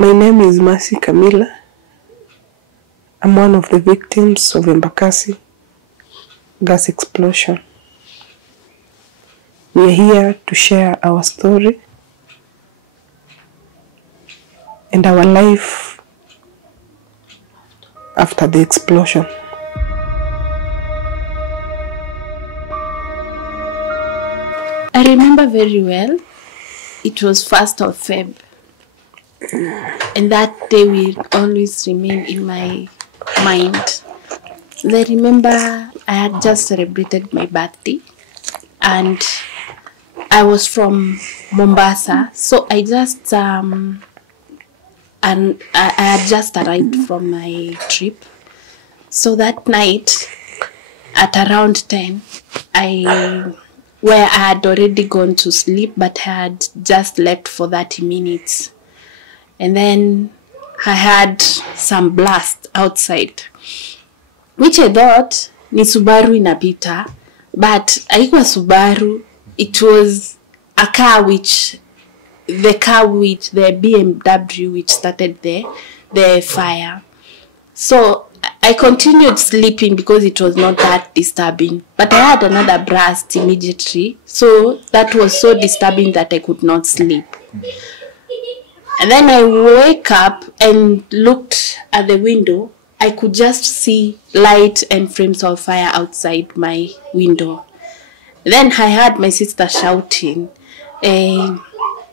My name is Mercy Camila. I'm one of the victims of Embakasi gas explosion. We are here to share our story and our life after the explosion. I remember very well, it was 1st of Feb. And that day will always remain in my mind. I remember I had just celebrated my birthday and I was from Mombasa. So I just I had just arrived from my trip. So that night at around 10, where I had already gone to sleep, but I had just slept for 30 minutes. And then I had some blast outside, which I thought ni Subaru inapita, but haikuwa Subaru. It was a car the BMW which started the fire. So I continued sleeping because it was not that disturbing. But I had another blast immediately. So that was so disturbing that I could not sleep. And then I woke up and looked at the window. I could just see light and flames of fire outside my window. Then I heard my sister shouting,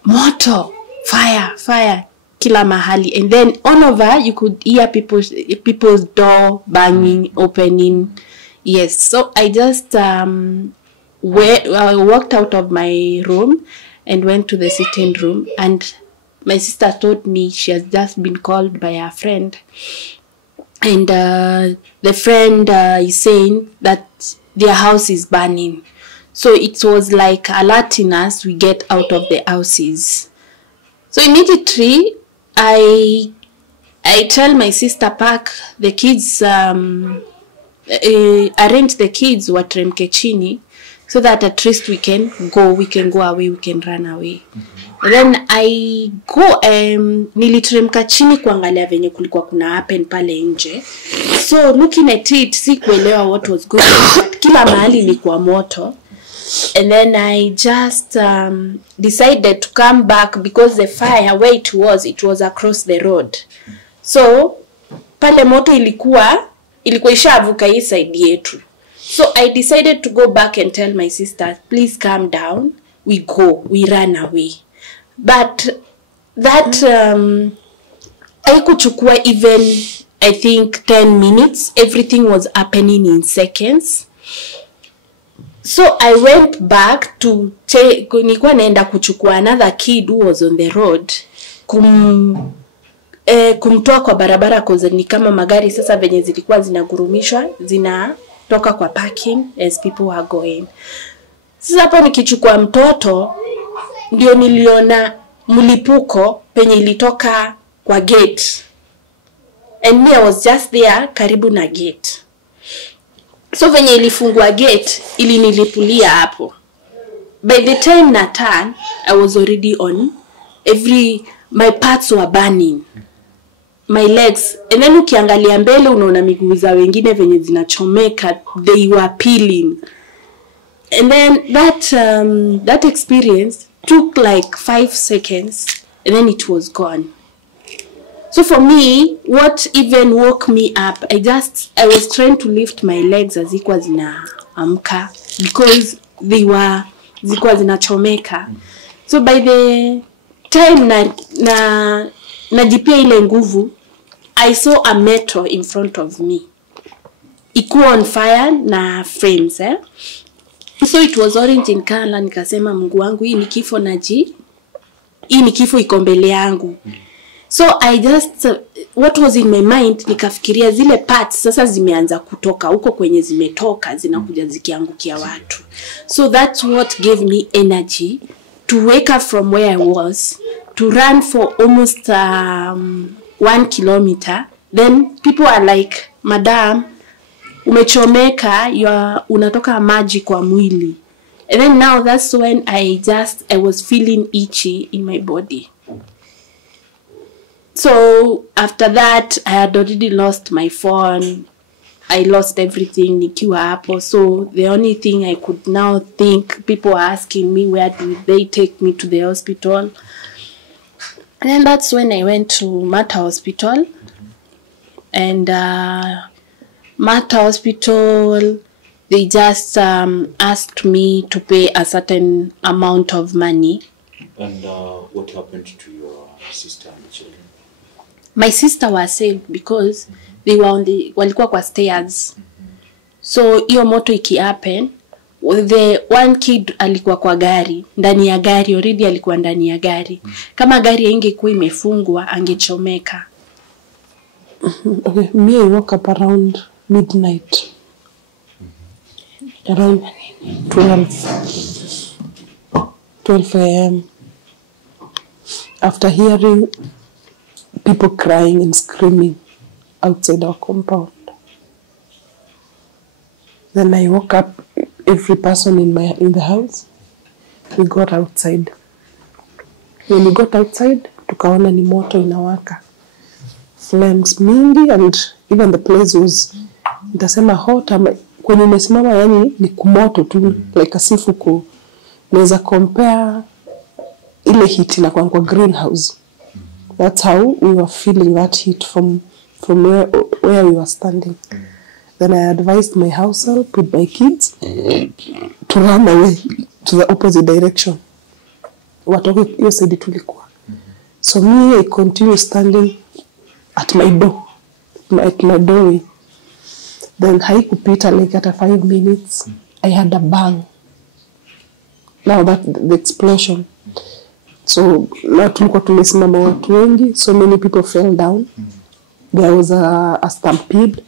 moto, fire, fire, kila mahali. And then all over you could hear people's door banging, opening. Yes, so I just walked out of my room and went to the sitting room, and my sister told me she has just been called by her friend. And the friend is saying that their house is burning. So it was like alerting us, we get out of the houses. So immediately, I tell my sister, pack the kids, arrange the kids wateremke chini, so that at least we can go away, we can run away. Then I go, niliteremka chini kuangalia venye kulikuwa kuna happen pale nje. So looking at it, sikuelewa what was going on, but kila mahali ilikuwa moto. And then I just decided to come back because the fire, where it was across the road. So pale moto ilikuwa ishavuka hii side yetu. So I decided to go back and tell my sister, please calm down, we run away. But that haikuchukua even, I think, 10 minutes. Everything was happening in seconds. So I went back to nilikuwa naenda kuchukua another kid who was on the road, kumtoa kwa barabara cause ni kama magari sasa venye zilikuwa zinagurumishwa zinatoka kwa parking as people were going. Sasa hapo nikichukua mtoto ndio niliona mlipuko penye ilitoka kwa gate. And me, I was just there karibu na gate. So venye ilifungua gate, ilinilipulia hapo. By the time na turn, I was already on. My parts were burning. My legs. And then ukiangalia mbele unaona miguu za wengine venye zinachomeka. They were peeling. And then that experience took like 5 seconds. And then it was gone. So for me, what even woke me up, I was trying to lift my legs as zikuwa zinaamka because zikuwa zinachomeka. So by the time najipia ile nguvu, I saw a metal in front of me. Ikuwa on fire na flames, So it was orange in color. Nikasema Mungu wangu, hii ni kifo iko mbele yangu. So I just, what was in my mind, nikafikiria zile parts sasa zimeanza kutoka huko kwenye zimetoka, zinakuja zikiangukia watu. So that's what gave me energy to wake up from where I was, to run for almost 1 kilometer. Then people are like, Madam, umechomeka, unatoka maji kwa mwili. And then now that's when I was feeling itchy in my body. So after that, I had already lost my phone. I lost everything nikiwa hapo. So the only thing I could now think, people were asking me where do they take me to the hospital. And then that's when I went to Mata Hospital. And Mata Hospital, they just asked me to pay a certain amount of money. And what happened to your sister and children? My sister was saved because they were on the walikuwa kwa stairs. So hiyo moto iki happen, the one kid alikuwa kwa gari, ndani ya gari, already alikuwa ndani ya gari. Kama gari ingekuwa imefungwa angechomeka. Okay, me I woke up around midnight. Around 12 a.m. After hearing people crying and screaming outside our compound. Then I woke up every person in the house. We got outside. When we got outside, tukaona ni moto inawaka. Flames mingi, and even the place was, nitasema hot, kwenye nimesimama yani ni kumoto tu, like as if uko naweza compare ile heat na kwa greenhouse. That's how we were feeling that heat from where we were standing. Then I advised my house help with my kids to run away to the opposite direction. Watoke hiyo side tulikuwa. So me, I continue standing at my door, at my doorway. Then haikupita like after 5 minutes, I had a bang. Now that the explosion. So na tulikuwa tumesimama watu wengi, so many people fell down. There was a stampede.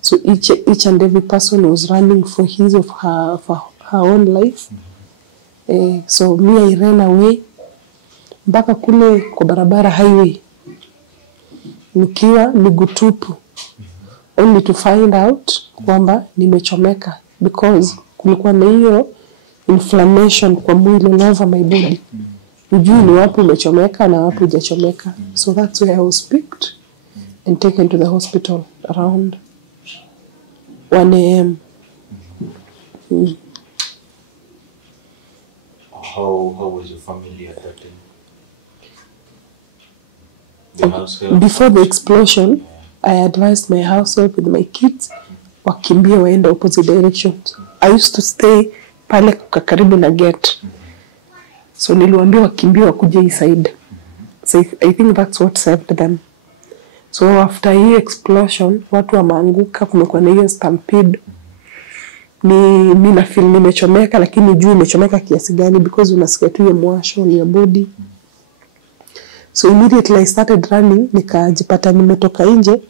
So each and every person was running for her own life. So me, I ran away mpaka kule kwa barabara highway, nikiwa miguu tupu, only to find out kwamba nimechomeka because kulikuwa na hiyo inflammation kwa mwili all over my body. Ujui ni wapi umechomeka na wapi hujachomeka. So that's where I was picked and taken to the hospital around 1 a.m. How was your family at that time? The house help? Before the explosion, I advised my household with my kids wakimbie waende opposite directions. I used to stay pale karibu na gate. So niliwaambia wakimbie wakuje hii side. So I think that's what saved them. So after hii explosion, watu wameanguka, kumekuwa na hiyo stampede. Mimi na feel nimechomeka, lakini juu nimechomeka kiasi gani because unasikia tu hiyo mwasho on your body. So immediately I started running, nikajipata nimetoka nje.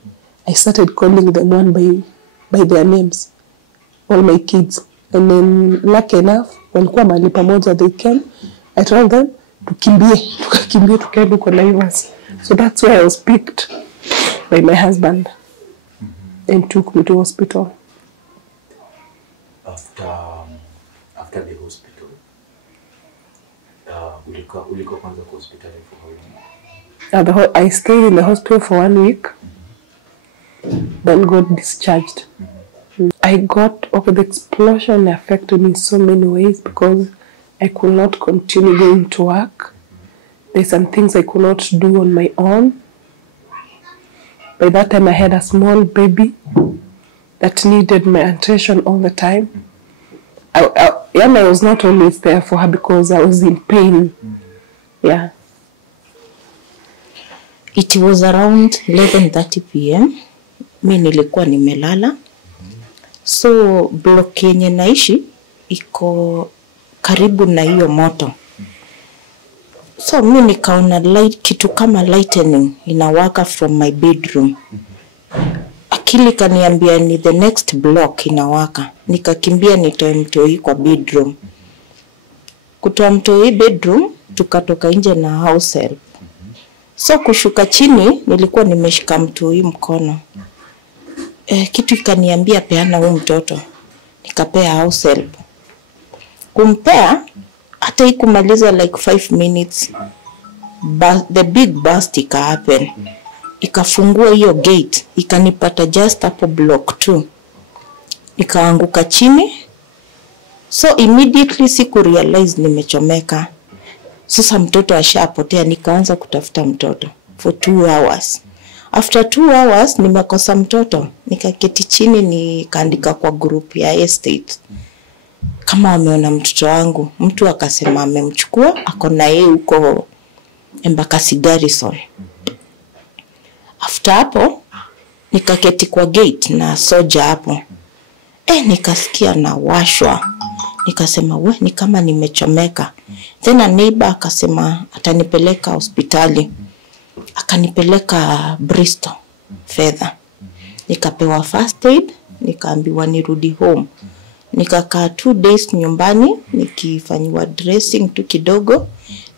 I started calling them one by their names, all my kids. And then lucky enough, walikuwa mahali pamoja, they came. I told them tukakimbie tukaenda kwa Naivas. So that's where I was picked by my husband and took me to hospital. After the hospital, ulikuwa kwanza kwa hospitali for how long? I stayed in the hospital for 1 week, then got discharged. The explosion affected me in so many ways because I could not continue going to work. There's some things I could not do on my own. By that time I had a small baby that needed my attention all the time. I was not always there for her because I was in pain. Yeah. It was around 11:30 p.m. Mimi nilikuwa nimelala. So block yenye naishi iko karibu na hiyo moto. So mimi nikaona kitu kama lightning inawaka from my bedroom. Akili kaniambia ni the next block inawaka. Nikakimbia nitoe mtoi kwa bedroom. Kutoa mtoi bedroom, tukatoka nje na house help. So kushuka chini nilikuwa nimeshika mtoi mkono. Kitu ikaniambia peana huyu mtoto. Nikapea house help. Kumpea hata ikumaliza like 5 minutes. the big burst ika happen. Ikafungua hiyo gate, ikanipata just hapo block 2. Nikaanguka chini. So immediately siku realize nimechomeka. Sasa mtoto ashapotea, nikaanza kutafuta mtoto for 2 hours. After 2 hours nimekosa mtoto, nikaketi chini nikaandika kwa group ya estate kama wameona mtoto wangu. Mtu akasema amemchukua, ako na yeye huko Embakasi Garrison. After hapo nikaketi kwa gate na soja hapo. Nikasikia na washwa. Nikasema we ni kama nimechomeka. Tena neighbor akasema atanipeleka hospitali. Akanipeleka Bristol fedha. Nikapewa first aid, nikaambiwa nirudi home. Nikakaa 2 days nyumbani nikifanywa dressing tu kidogo.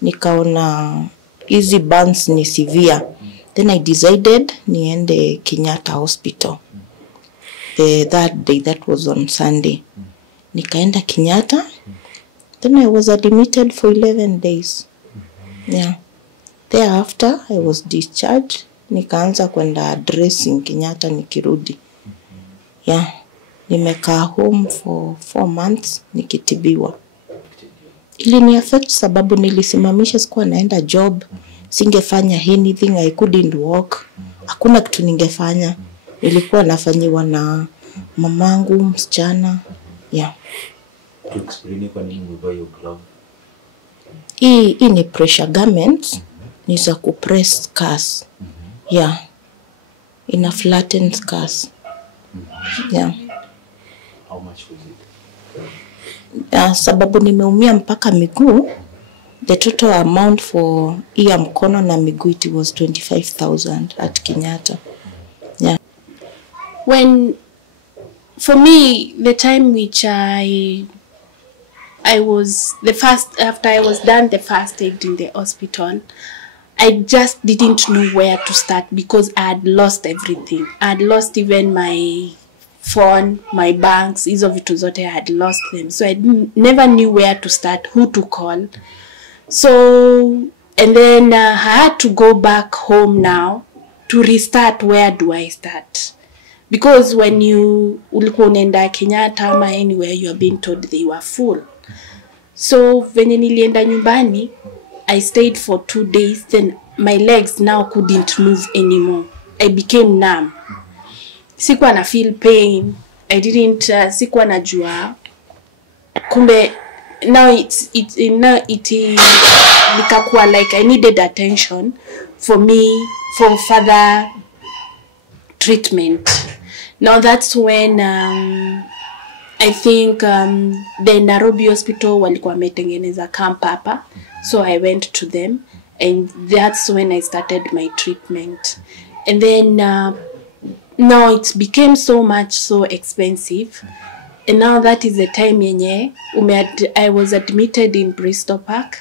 Nikaona hizi burns ni severe. Then I decided niende Kenyatta Hospital. That day, that was on Sunday. Nikaenda Kenyatta. Then I was admitted for 11 days. Yeah. Thereafter, I was discharged. Nikaanza kwenda dressing Kenyatta nikirudi. Yeah. Nimekaa home for 4 months nikitibiwa. Ili ni affect sababu nilisimamisha, sikuwa naenda job. Singefanya anything, I couldn't walk. Hakuna kitu ningefanya. Nilikuwa nafanyiwa na mamangu msichana. Yeah. Explain kwa nini umevaa hiyo glove? Hii ni pressure garment. Ni za kupress scars. Yeah. Ina flatten scars. Yeah. How much was it? Sababu nimeumia mpaka miguu. The total amount for hii mkono na miguu it was 25,000 at Kenyatta. Yeah. For me, the time which I was after I was done the first aid in the hospital, I just didn't know where to start because I had lost everything. I had lost even my phone, my banks, hizo vitu zote I had lost them. So I never knew where to start, who to call. So, and then I had to go back home now to restart. Where do I start? Because when ulikuwa unaenda Kenyatta ama anywhere, you are being told they were full. So venye nilienda nyumbani, I stayed for 2 days. Then my legs now couldn't move anymore. I became numb. Sikuwa na feel pain. I didn't. Sikuwa najua. Kumbe now it nikakuwa like I needed attention for further treatment. Now that's when I think the Nairobi hospital walikuwa wametengeneza camp hapa. So I went to them and that's when I started my treatment. And then now it became so expensive. And now that is the time yenye I was admitted in Bristol Park.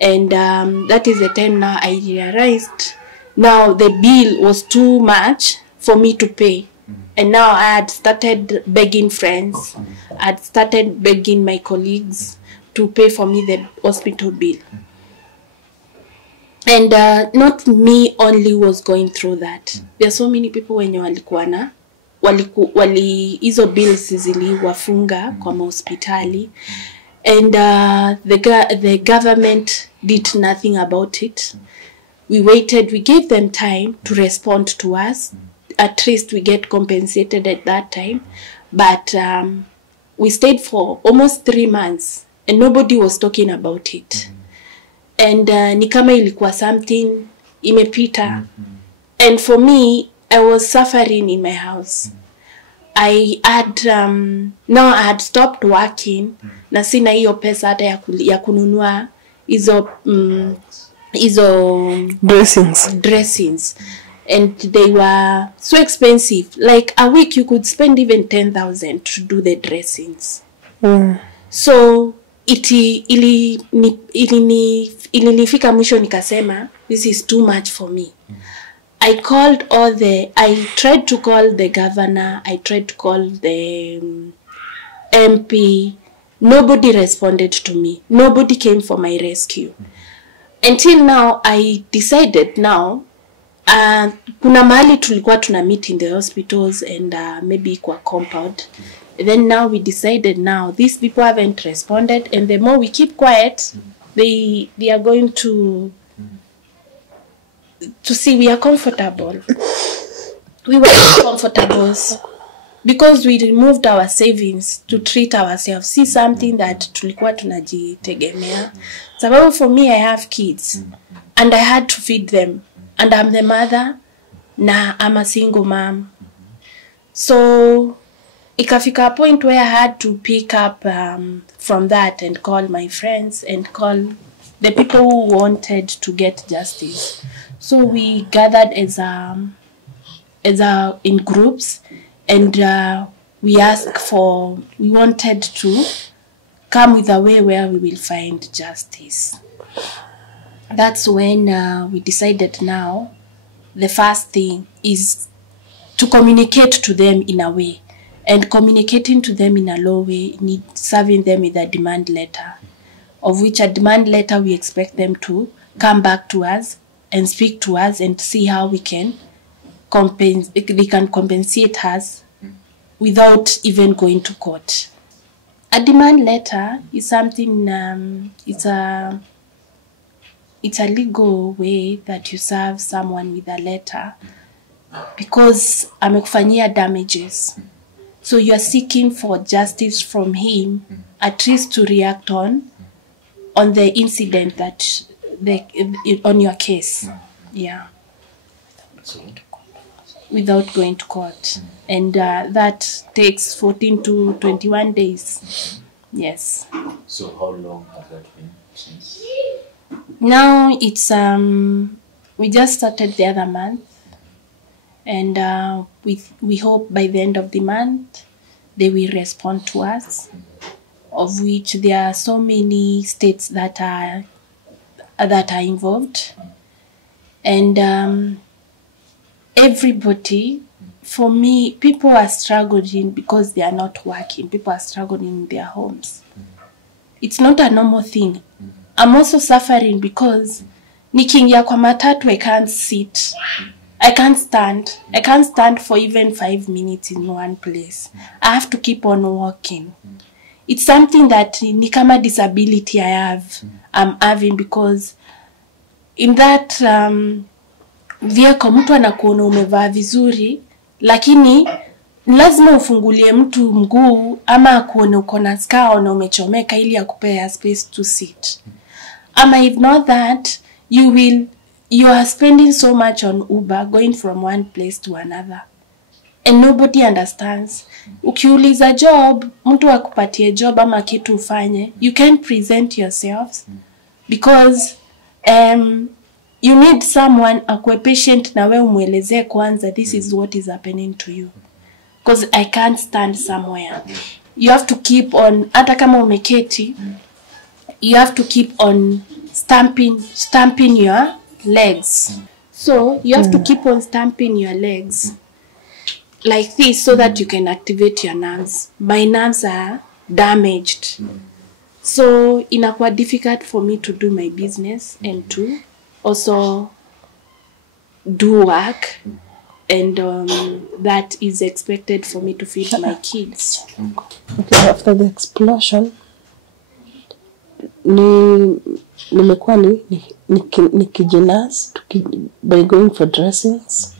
And that is the time now I realized now the bill was too much for me to pay. And now I had started begging friends. I had started begging my colleagues to pay for me the hospital bill. And not me only was going through that. There are so many people wenye walikuwa na hizo bills ziliwafunga kwa hospitali. And the government did nothing about it. We waited, we gave them time to respond to us. At least we get compensated at that time. But we stayed for almost 3 months and nobody was talking about it. And ni kama ilikuwa something imepita. And for me, I was suffering in my house. I had now I had stopped working. Na sina hiyo pesa hata ya kununua hizo dressings. And they were so expensive. Like a week you could spend even 10,000 to do the dressings. So ilinifika mwisho nikasema this is too much for me. I tried to call the governor, I tried to call the MP. Nobody responded to me. Nobody came for my rescue. until now I decided now kuna mahali tulikuwa tuna meet in the hospitals and maybe kwa compound. Then now we decided now these people haven't responded, and the more we keep quiet, they are going to see we are comfortable. We were comfortable because we removed our savings to treat ourselves. See something that tulikuwa tunajitegemea. Sababu for me I have kids and I had to feed them, and I'm the mother na I'm a single mom. So ikafika a point where I had to pick up from that and call my friends and call the people who wanted to get justice. So we gathered as in groups, and we wanted to come with a way where we will find justice. That's when we decided now the first thing is to communicate to them in a way. And communicating to them in a low way need serving them with a demand letter, of which a demand letter we expect them to come back to us and speak to us and see how we can compensate us without even going to court. A demand letter is something, it's a legal way that you serve someone with a letter because amekufanyia damages. So you are seeking for justice from him, at least to react on the incident that on your case. Yeah. Without going to court. And that takes 14 to 21 days. Yes. So how long has that been since? Now it's we just started the other month, and we hope by the end of the month they will respond to us, of which there are so many states that are involved, and everybody. For me, people are struggling because they are not working. People are struggling in their homes. It's not a normal thing. I'm also suffering because nikiingia kwa matatu, I can't sit. I can't stand. I can't stand for even 5 minutes in one place. I have to keep on walking. It's something that ni kama disability I'm having, because in that vehicle mtu anakuona umevaa vizuri, lakini lazima ufungulie mtu mguu ama akuone uko na scar na umechomeka ili akupea space to sit. Ama if not that, you are spending so much on Uber going from one place to another, and nobody understands. Ukiuliza job, mtu akupatie job ama kitu ufanye, you can present yourselves because you need someone akwe patient na we umweleze kwanza this is what is happening to you, because I can't stand somewhere. You have to keep on, hata kama umeketi, you have to keep on stamping your legs. So you have to keep on stamping your legs like this so that you can activate your nerves. My nerves are damaged, so inakuwa difficult for me to do my business and to also do work, and that is expected for me to feed my kids. Okay, after the explosion, nimekuwa nikijinurse by going for dressings.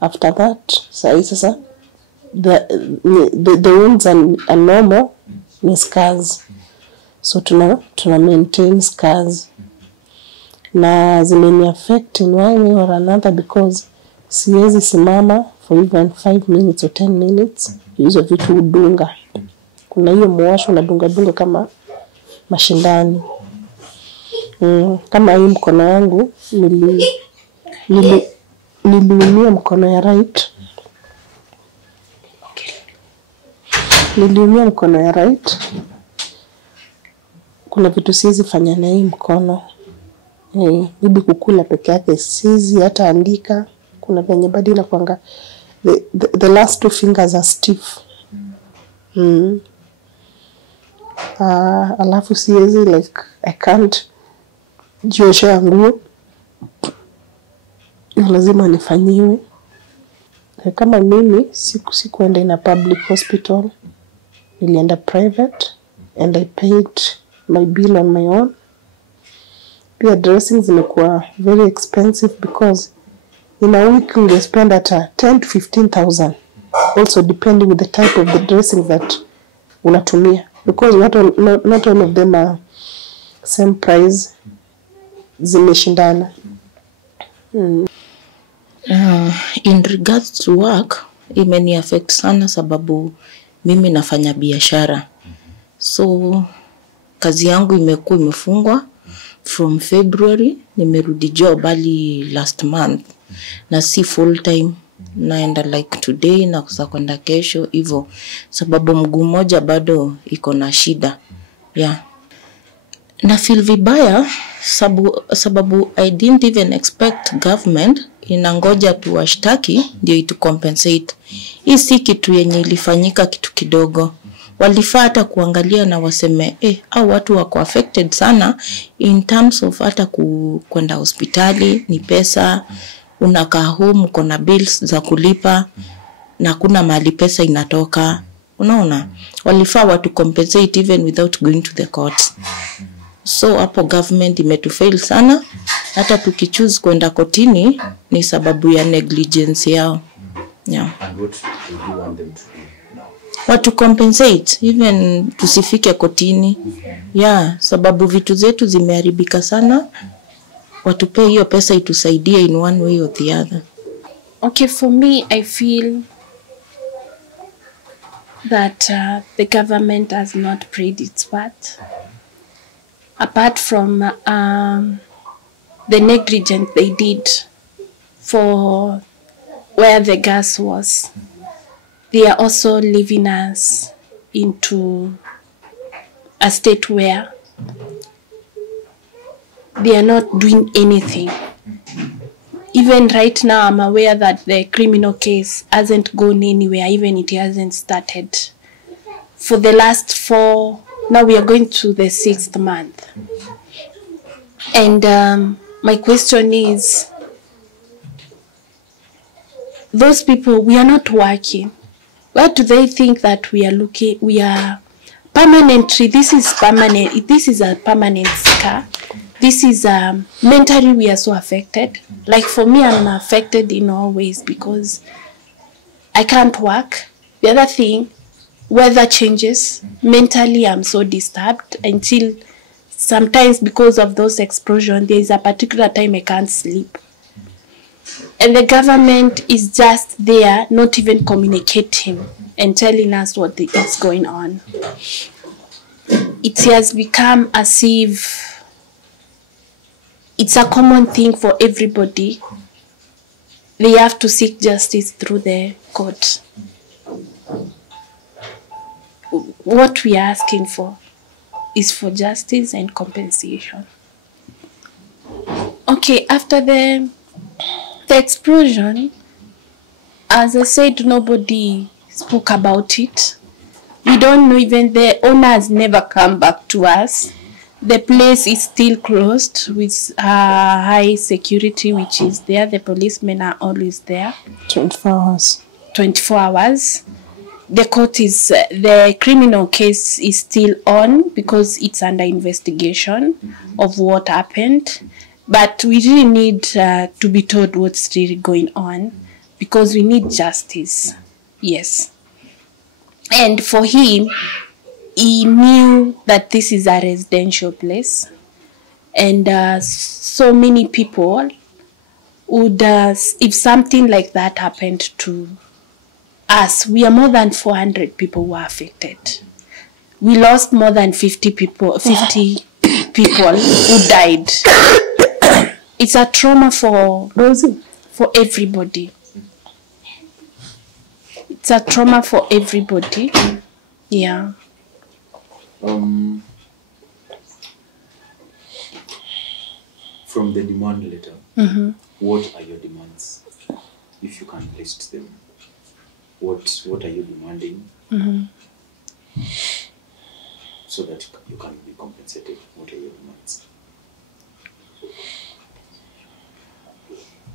After that, sasa the wounds are normal, ni scars. So tuna maintain scars. Na zimeni affect in one way or another because siwezi simama for even 5 minutes or 10 minutes. Hizo vitu udunga. Kuna hiyo mwasho na dunga kama mashindani. Kama hii mkono wangu niliumia mkono ya right. Niliumia mkono ya right. Kuna vitu siwezi fanya na hii mkono. Bibi kukula peke yake siwezi hata andika. Kuna venye badi na kuanga the last 2 fingers are stiff. Alafu siwezi, like I can't jiosha nguo lazima nifanyiwe. Kama mimi sikuenda in a public hospital, nilienda private and I paid my bill on my own. Pia dressings zimekuwa very expensive because in a week you spend at 10 to 15,000, also depending with the type of the dressing that unatumia, because not all of them are same price, zimeshindana. In regards to work, imeni affect sana sababu mimi nafanya biashara. So kazi yangu imekuwa imefungwa from February, nimerudi job bali last month. Na si full time, naenda like today na kwenda kesho hivyo sababu mguu mmoja bado iko na shida. Yeah. Na feel vibaya sababu I didn't even expect government inangoja tuwashtaki ndio itu compensate. Hii si kitu yenye ilifanyika kitu kidogo. Walifaa hata kuangalia na waseme au watu wako affected sana in terms of hata kwenda hospitali ni pesa, unakaa home uko na bills za kulipa na kuna mahali pesa inatoka. Unaona? Walifaa watu compensate even without going to the courts. So hapo government imetufail sana, hata tukichoose kwenda kotini ni sababu ya negligence yao. Yeah. And what do you want them to do now? Watu compensate even tusifike kotini. Yeah, sababu vitu zetu zimeharibika sana. Watupe hiyo pesa itusaidie in one way or the other. Okay, for me, I feel that the government has not played its part. Apart from the negligence they did for where the gas was, they are also leaving us into a state where they are not doing anything. Even right now, I'm aware that the criminal case hasn't gone anywhere, even it hasn't started. For the last 4, now we are going to the 6th month. And my question is, those people, we are not working. Where do they think that we are looking? We are permanently, this is permanent, this is a permanent scar. This is mentally we are so affected. Like for me, I'm affected in all ways because I can't work. The other thing, weather changes. Mentally, I'm so disturbed until sometimes because of those explosions, there is a particular time I can't sleep. And the government is just there, not even communicating and telling us what is going on. It has become as if it's a common thing for everybody. They have to seek justice through the court. What we are asking for is for justice and compensation. Okay, after the explosion, as I said, nobody spoke about it. We don't know, even the owners never come back to us. The place is still closed with high security, which is there. The policemen are always there. 24 hours. 24 hours. The court is, the criminal case is still on because it's under investigation of what happened. But we really need to be told what's really going on because we need justice. Yes. And for him, he knew that this is a residential place. And so many people would, if something like that happened to us, we are more than 400 people who are affected. We lost more than 50 people who died. It's a trauma for everybody. It's a trauma for everybody. Yeah. From the demand letter, what are your demands? If you can list them, what are you demanding so that you can be compensated? What are your demands?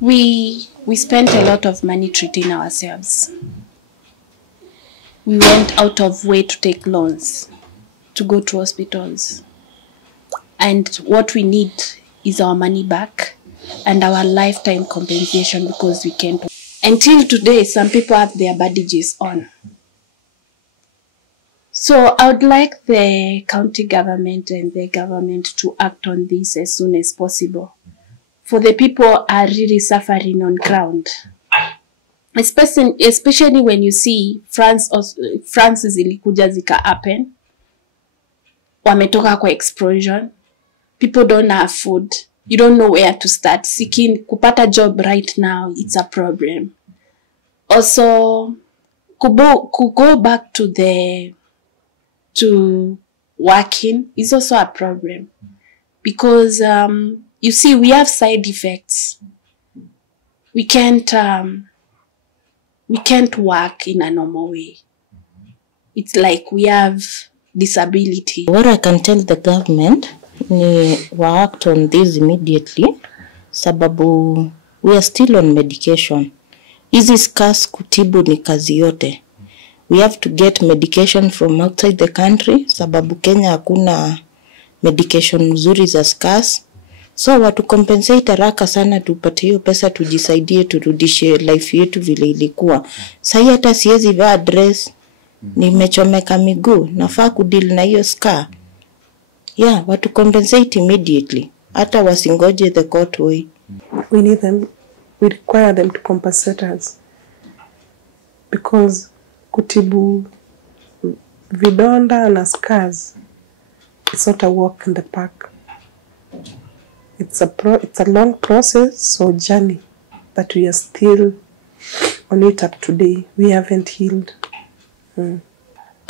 We spent a lot of money treating ourselves. We went out of way to take loans, to go to hospitals. And what we need is our money back and our lifetime compensation because we can't. Until today, some people have their bandages on. So I would like the county government and the government to act on this as soon as possible. For the people are really suffering on ground. Especially when you see France zilikuja zika happen. Wametoka kwa explosion. People don't have food. You don't know where to start. Seeking kupata job right now, it's a problem. Also, to go back to working is also a problem. Because, you see, we have side effects. We can't work in a normal way. It's like we have disability. What I can tell the government ni wa act on this immediately, sababu we are still on medication. Hizi scars kutibu ni kazi yote. We have to get medication from outside the country, sababu Kenya hakuna medication mzuri za scars. So watu compensate haraka sana tupate hiyo pesa tujisaidie turudishe life yetu vile ilikuwa. Sasa hata siwezi vaa address, nimechomeka miguu, nafaa kudeal na hiyo scar. Yeah, watu compensate immediately. Hata wasingoje the court way. We need them, we require them to compensate us. Because kutibu vidonda na scars, it's not a walk in the park. It's a long process or journey, but we are still on it up today. We haven't healed.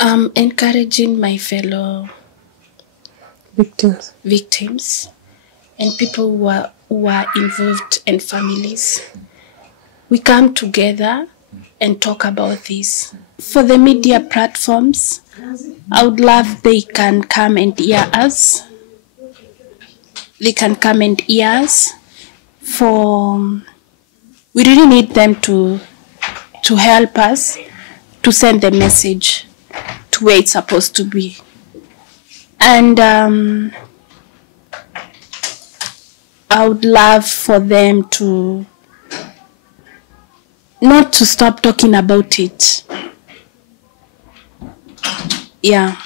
Encouraging my fellow victims and people who are involved and families. We come together and talk about this. For the media platforms, I would love they can come and hear us. They can come and hear us. We really need them to help us to send the message to where it's supposed to be. And I would love for them to not to stop talking about it. Yeah.